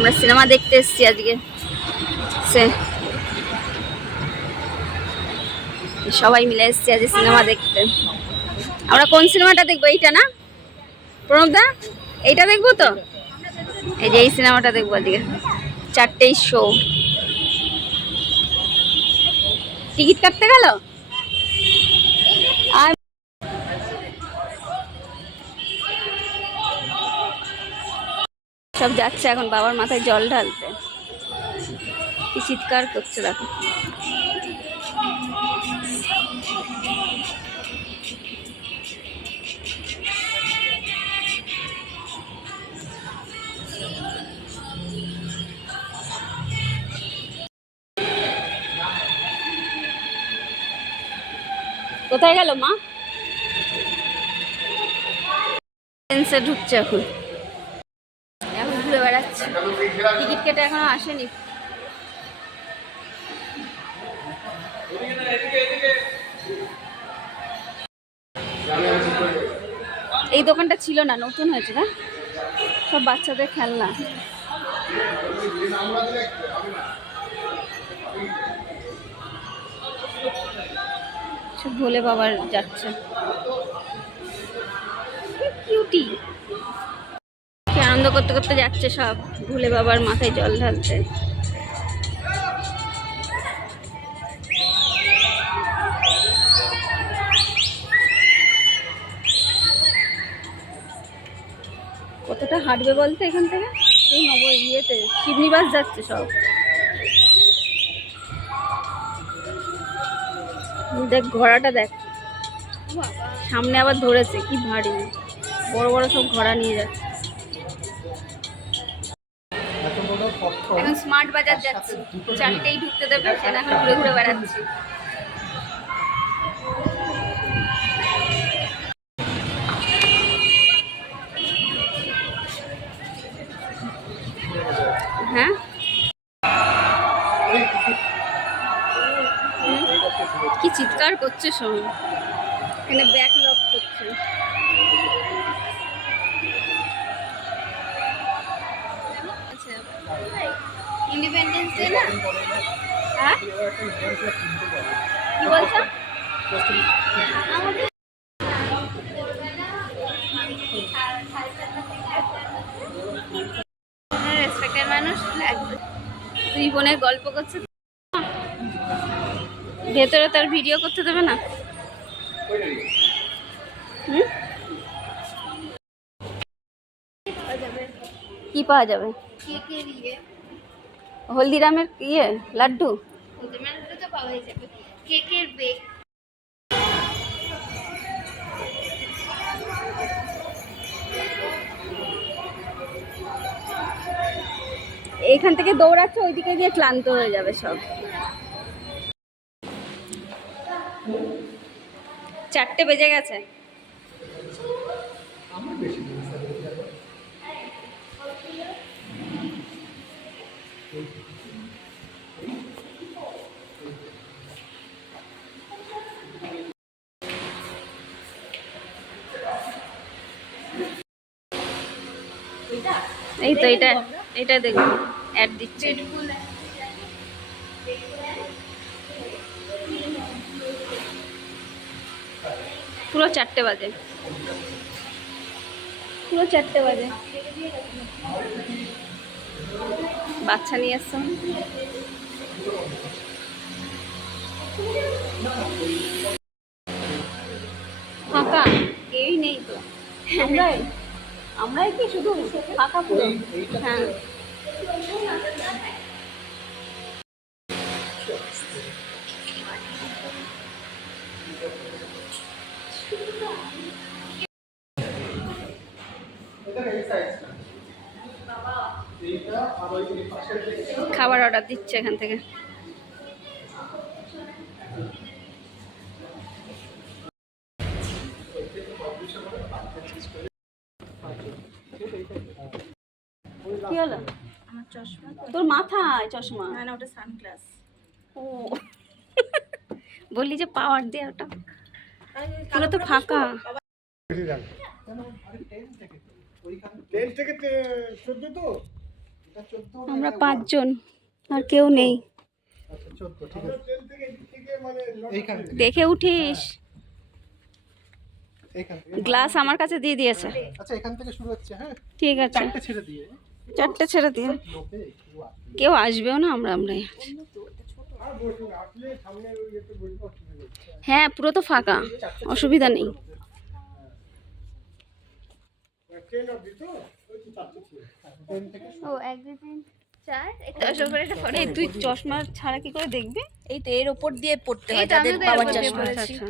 আমরা সিনেমা দেখতে এসেছি আজকে। সে সবাই মিলে এসেছি আজকে সিনেমা দেখতে। আমরা কোন সিনেমাটা দেখব? এইটা না? প্রণবদা, এইটা দেখব তো? এই যে এই সিনেমাটা দেখব আজকে। চারটেই শো টিকিট কাটতে গেল? সব যাচ্ছে এখন, বাবার মাথায় জল ঢালতে। কি চিৎকার করছে দেখো। কোথায় গেল মা? ঢুকছে এখন ঘুরে বেড়াচ্ছে টিকিট এখনও আসেনি। এই দোকানটা ছিল না, নতুন হয়েছে না? সব বাচ্চাদের খেলনা। সব ভোলে বাবার যাচ্ছে। কিউটি আনন্দ করতে করতে যাচ্ছে সব। ভুলে বাবার মাথায় জল ঢালতে। কতটা হাঁটবে বলতে এখান থেকে? এই নব ইয়েতে শিবনিবাস যাচ্ছে সব। দেখ, ঘোড়াটা দেখ। সামনে আবার ধরেছে, কি ভারী। বড় বড় সব ঘোড়া নিয়ে যাচ্ছে। স্মার্ট বাজার যাচ্ছি। চারটেই ঢুকতে দেবে, সেটা এখন ঘুরে ঘুরে বেড়াচ্ছি। হ্যাঁ? কি চিৎকার করছে শোন এখানে ব্যাক লক করছে। না? হ্যাঁ? কি বলছো? মানুষ বোনের গল্প ভেতরে তার ভিডিও করতে দেবে না। কি পাওয়া যাবে? হলদিরামের ইয়ে লাড্ডু? এইখান থেকে দৌড়াচ্ছে, ওইদিকে গিয়ে ক্লান্ত হয়ে যাবে সব। চারটে বেজে গেছে। এই তো এটা এটা দেখব অ্যাড দিচ্ছে। পুরো চারটে বাজে। পুরো চারটে বাজে। বাচ্চা নিয়ে এসছো ফাঁকা কেউই নেই তো। আমরাই কি শুধু ফাঁকা পুরো? হ্যাঁ। খাবার অর্ডার দিচ্ছে এখান থেকে। কি হলো? আমার চশমা তোর মাথায় চশমা? না না ওটা সানগ্লাস। ও। বললি যে পাওয়ার দে ওটা। পুরো তো ফাঁকা। আমরা পাঁচজন আর কেউ নেই। চোদ্দ ঠিক আছে এইখান থেকে। দেখে উঠিস গ্লাস আমার কাছে দিয়ে দিয়েছে। আচ্ছা এখান থেকে শুরু হচ্ছে হ্যাঁ? ঠিক আছে। ছেড়ে দিয়ে। চারটে ছেড়ে দিয়ে। কেউ আসবেও না আমরা আমরাই। হ্যাঁ পুরো তো ফাঁকা অসুবিধা নেই। ও এই তুই চশমা ছাড়া কি করে দেখবি? এই তো এর ওপর দিয়ে পড়তে হয় বাবার চশমা পড়েছি। আচ্ছা আচ্ছা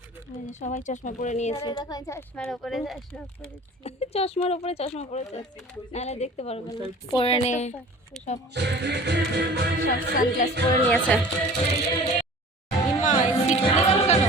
এই যে সবাই চশমা পরে নিয়েছে। চশমার উপরে চশমা পরেছি। চশমার উপরে চশমা পরেছে। নাহলে দেখতে পারব না। পরে নে সব সব সানগ্লাস পরে নিয়েছে। ইমা সিট খুলে গেল কেন?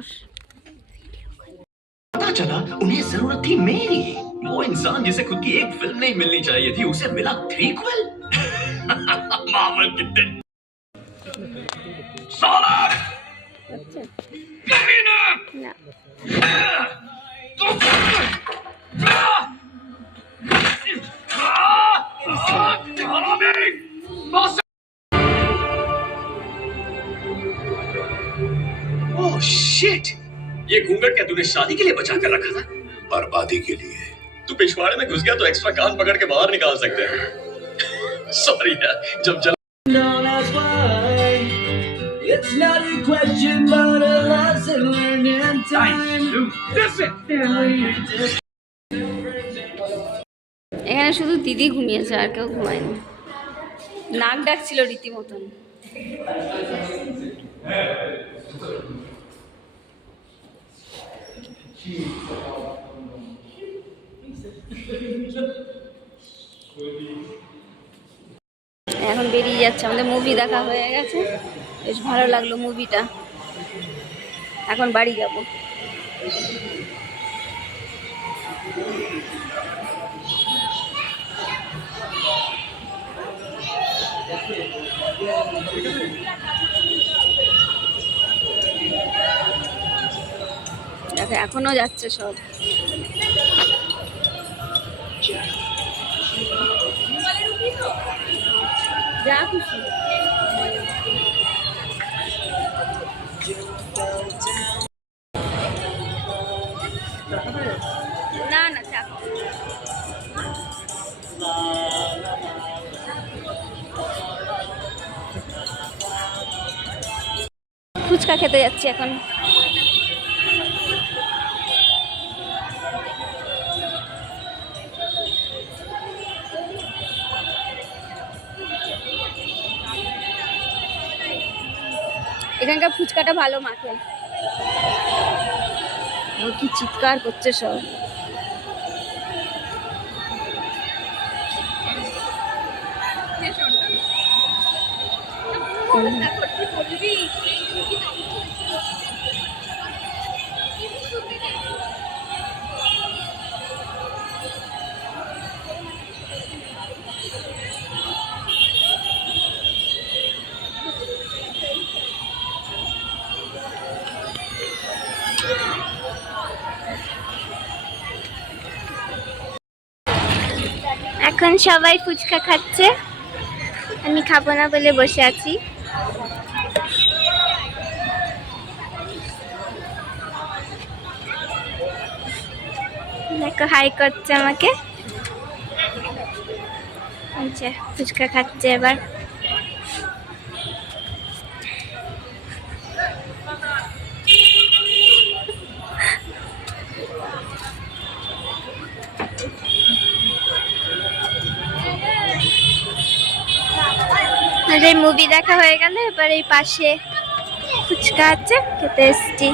और पता चला उन्हें ज़रूरत थी मेरी। वो इंसान जिसे खुद की एक फ़िल्म नहीं मिलनी चाहिए थी उसे मिला थ्रीक्वल मार्वल कितने ओह शिट ये घूंघट क्या तूने शादी के लिए बचा कर रखा था बर्बादी के लिए तू पिछवाड़े में घुस गया तो एक्स्ट्रा कान पकड़ के बाहर निकाल सकते हैं सॉरी यार जब जल known as why. It's not a question, but a lesson learned in time. এখানে শুধু দিদি ঘুমিয়েছে আর কেউ ঘুমায়নি নাক ডাকছিল রীতিমতন এখন বেরিয়ে যাচ্ছে, আমাদের মুভি দেখা হয়ে গেছে। বেশ ভালো লাগল মুভিটা এখন বাড়ি যাব। এখনও যাচ্ছে সব। না না চা ফুচকা খেতে যাচ্ছি এখন। এখানকার ফুচকাটা ভালো মাখে। কি চিৎকার করছে সব। এখন সবাই ফুচকা খাচ্ছে। আমি খাব না বলে বসে আছি। দেখো, হাই করছে আমাকে। আচ্ছা ফুচকা খাচ্ছে এবার। আমাদের মুভি দেখা হয়ে গেল, এবার এই পাশে ফুচকা আছে, খেতে এসছি।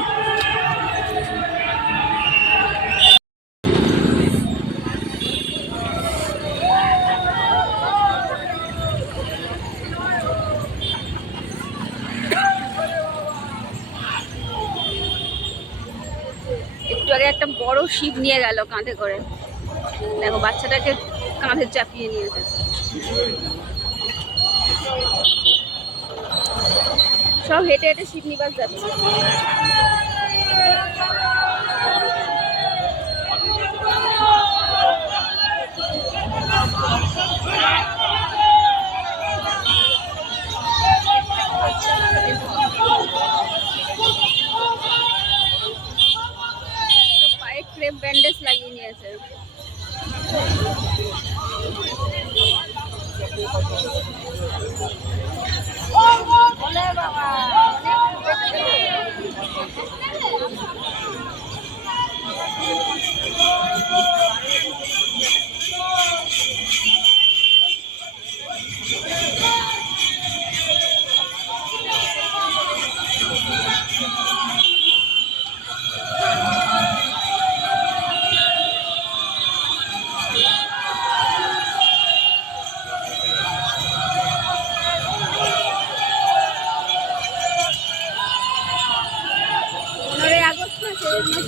একটু আগে একটা বড় শিব নিয়ে গেল কাঁধে করে। দেখো, বাচ্চাটাকে কাঁধে চাপিয়ে নিয়ে গেছে সব হেঁটে হেঁটে শিব নিবাস যাচ্ছে।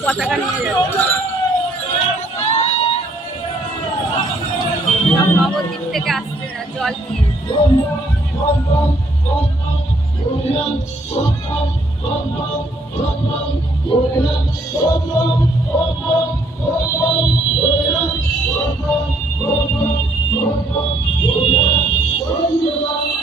পতাকা নিয়ে যাচ্ছে সব নবদ্বীপ থেকে আসছে জল নিয়ে। ভালো